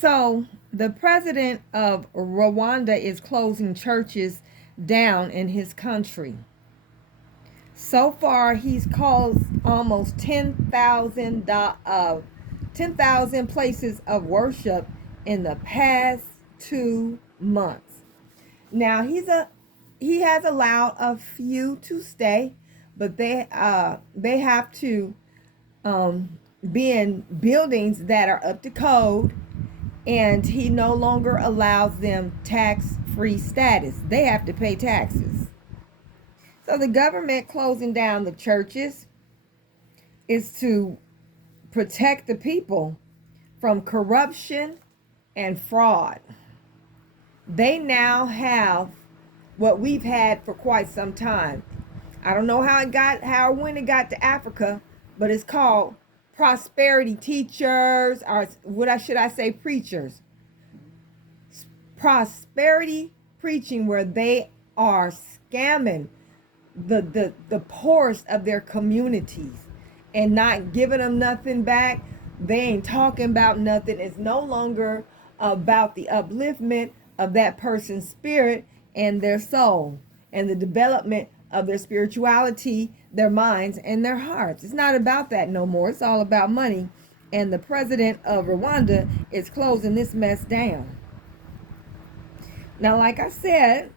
So the president of Rwanda is closing churches down in his country. So far, he's closed almost 10,000 places of worship in the past 2 months. Now he has allowed a few to stay, but they have to be in buildings that are up to code, and he no longer allows them tax-free status. They have to pay taxes. So the government closing down the churches is to protect the people from corruption and fraud. They now have what we've had for quite some time. I don't know how or when it got to Africa, but it's called prosperity teachers, or should I say preachers. Prosperity preaching, where they are scamming the poorest of their communities and not giving them nothing back. They ain't talking about nothing. It's no longer about the upliftment of that person's spirit and their soul and the development of their spirituality, their minds, and their hearts. It's not about that no more. It's all about money. And the president of Rwanda is closing this mess down. Now, like I said,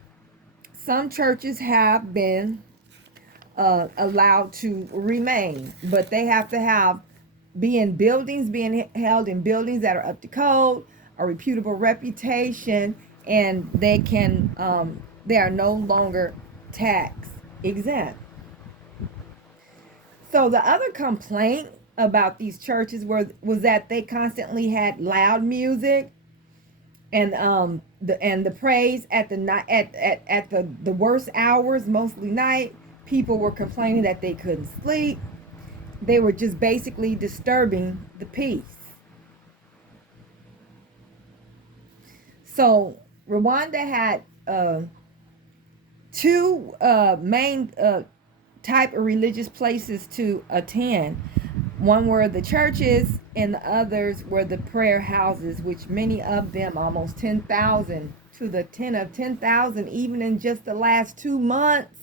some churches have been allowed to remain, but they have to being held in buildings that are up to code, a reputable reputation, and they are no longer tax exempt. So the other complaint about these churches was that they constantly had loud music, and the praise at the night at the worst hours, mostly night. People were complaining that they couldn't sleep. They were just basically disturbing the peace. So Rwanda had two main type of religious places to attend. One were the churches, and the others were the prayer houses, which many of them, almost 10,000 to the 10,000, even in just the last 2 months,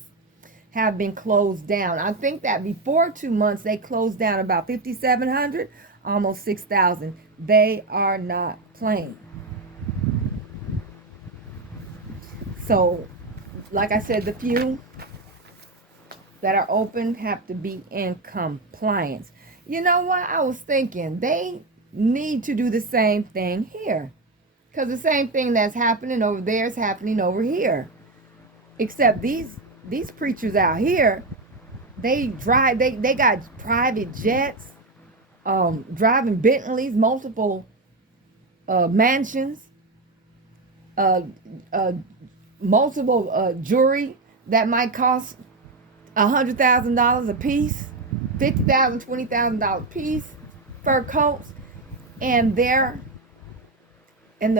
have been closed down. I think that before 2 months, they closed down about 5,700, almost 6,000. They are not playing. So, like I said, the few that are open have to be in compliance. You know what? I was thinking they need to do the same thing here, because the same thing that's happening over there is happening over here. Except these preachers out here, they got private jets, driving Bentleys, multiple mansions, multiple jewelry that might cost $100,000 a piece, $50,000, $20,000 a piece, fur coats, and the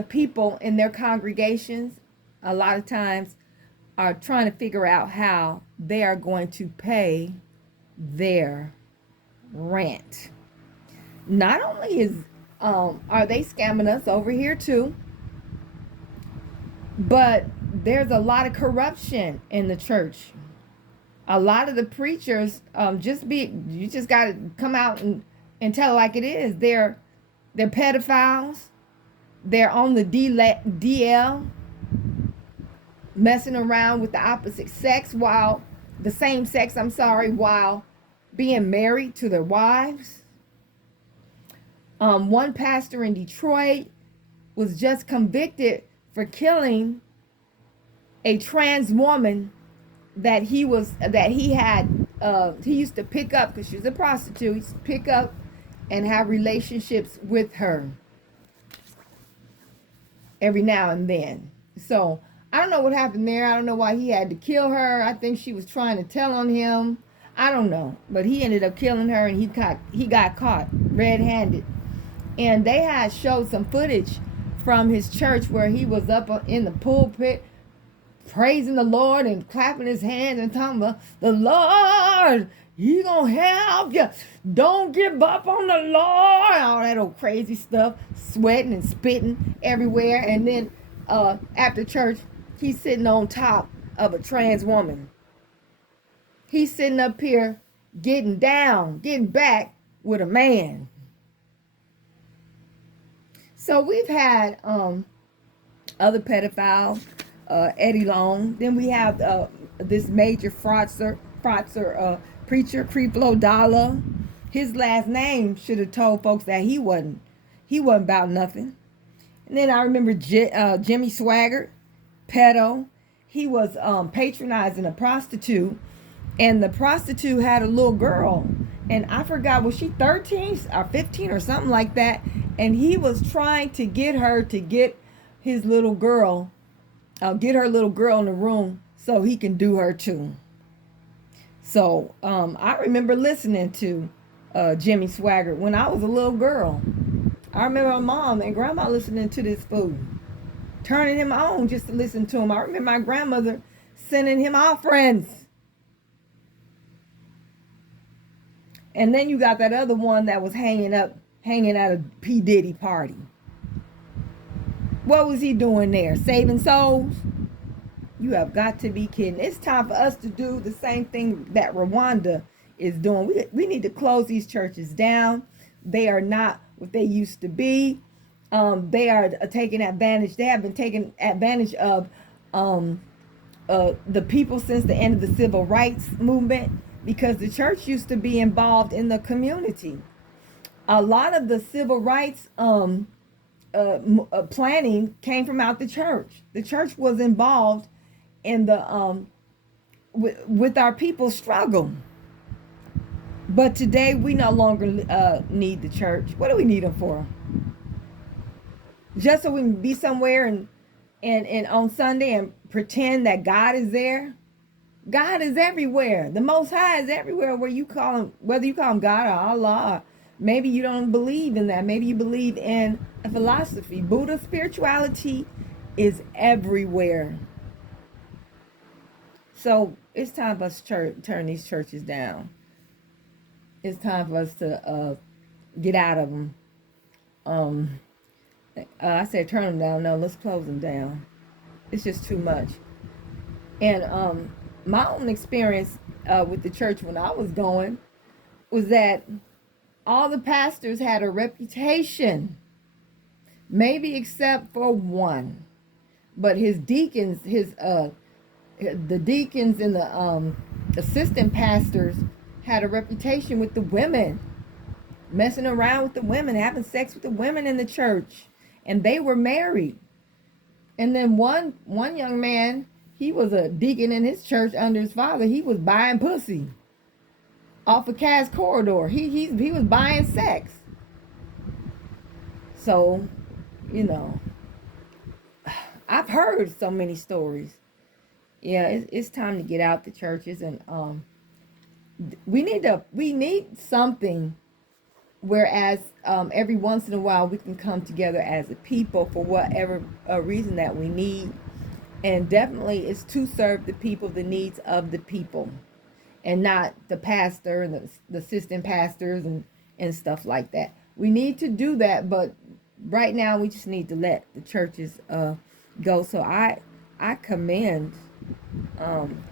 people in their congregations a lot of times are trying to figure out how they are going to pay their rent. Not only are they scamming us over here too, but there's a lot of corruption in the church. A lot of the preachers you just got to come out and tell it like it is. They're pedophiles. They're on the DL, messing around with the opposite sex, while being married to their wives. One pastor in Detroit was just convicted for killing a trans woman that he used to pick up, because she was a prostitute. He used to pick up and have relationships with her every now and then. So I don't know what happened there. I don't know why he had to kill her. I think she was trying to tell on him. I don't know, but he ended up killing her, and he got caught red-handed. And they had showed some footage from his church where he was up in the pulpit praising the Lord and clapping his hands and talking about the Lord He gonna help you. Don't give up on the Lord. All that old crazy stuff, sweating and spitting everywhere. And then after church, he's sitting on top of a trans woman. He's sitting up here getting down, getting back with a man. So we've had other pedophiles, Eddie Long. Then we have this major fraudster preacher, Creflo Dollar. His last name should have told folks that he wasn't about nothing. And then I remember Jimmy Swaggart, pedo. He was patronizing a prostitute, and the prostitute had a little girl, and I forgot, was she 13 or 15 or something like that, and he was trying to get her to get his little girl, get her little girl in the room so he can do her too. So I remember listening to Jimmy Swaggart when I was a little girl. I remember my mom and grandma listening to this fool, turning him on just to listen to him. I remember my grandmother sending him offerings. And then you got that other one that was hanging at a P. Diddy party. What was he doing there? Saving souls? You have got to be kidding. It's time for us to do the same thing that Rwanda is doing. We need to close these churches down. They are not what they used to be. They are taking advantage. They have been taking advantage of the people since the end of the civil rights movement, because the church used to be involved in the community. A lot of the civil rights planning came from out the church. The church was involved in the with our people's struggle. But today we no longer need the church. What do we need them for? Just so we can be somewhere and on Sunday and pretend that God is there? God is everywhere. The Most High is everywhere where you call him, whether you call him God or Allah. Maybe you don't believe in that. Maybe you believe in a philosophy. Buddha spirituality is everywhere. So it's time for us to turn these churches down. It's time for us to get out of them. I said turn them down. No, let's close them down. It's just too much. And my own experience with the church when I was going was that all the pastors had a reputation, maybe except for one. But his deacons, the deacons and the assistant pastors had a reputation with the women, messing around with the women, having sex with the women in the church, and they were married. And then one young man, he was a deacon in his church under his father. He was buying pussy off of Cass Corridor. He was buying sex. So, you know, I've heard so many stories. Yeah, it's time to get out the churches, and we need something. Whereas every once in a while we can come together as a people for whatever reason that we need, and definitely it's to serve the people, the needs of the people, and not the pastor and the assistant pastors and stuff like that. We need to do that, but right now we just need to let the churches go. So I commend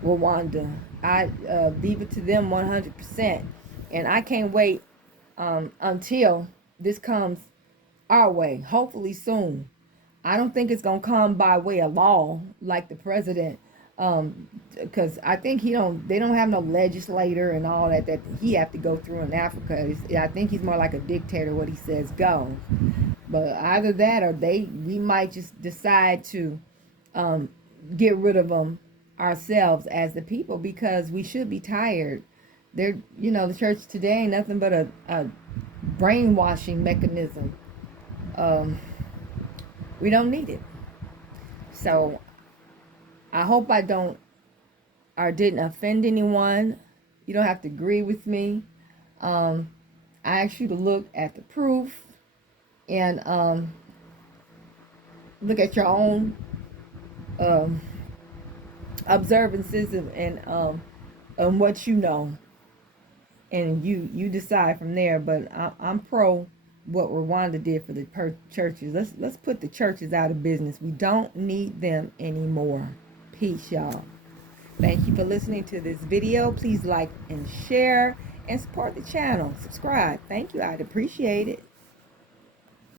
Rwanda. I leave it to them 100%, and I can't wait until this comes our way, hopefully soon. I don't think it's gonna come by way of law like the president, because I think they don't have no legislator and all that he have to go through in Africa. I think he's more like a dictator. What he says goes. But either that or we might just decide to get rid of them ourselves as the people, because we should be tired. The church today ain't nothing but a brainwashing mechanism. We don't need it. So I hope I don't or didn't offend anyone. You don't have to agree with me. I ask you to look at the proof and look at your own observances and what you know. and you decide from there. But I'm pro what Rwanda did for the churches. Let's put the churches out of business. We don't need them anymore. Peace, y'all. Thank you for listening to this video. Please like and share and support the channel. Subscribe. Thank you. I'd appreciate it.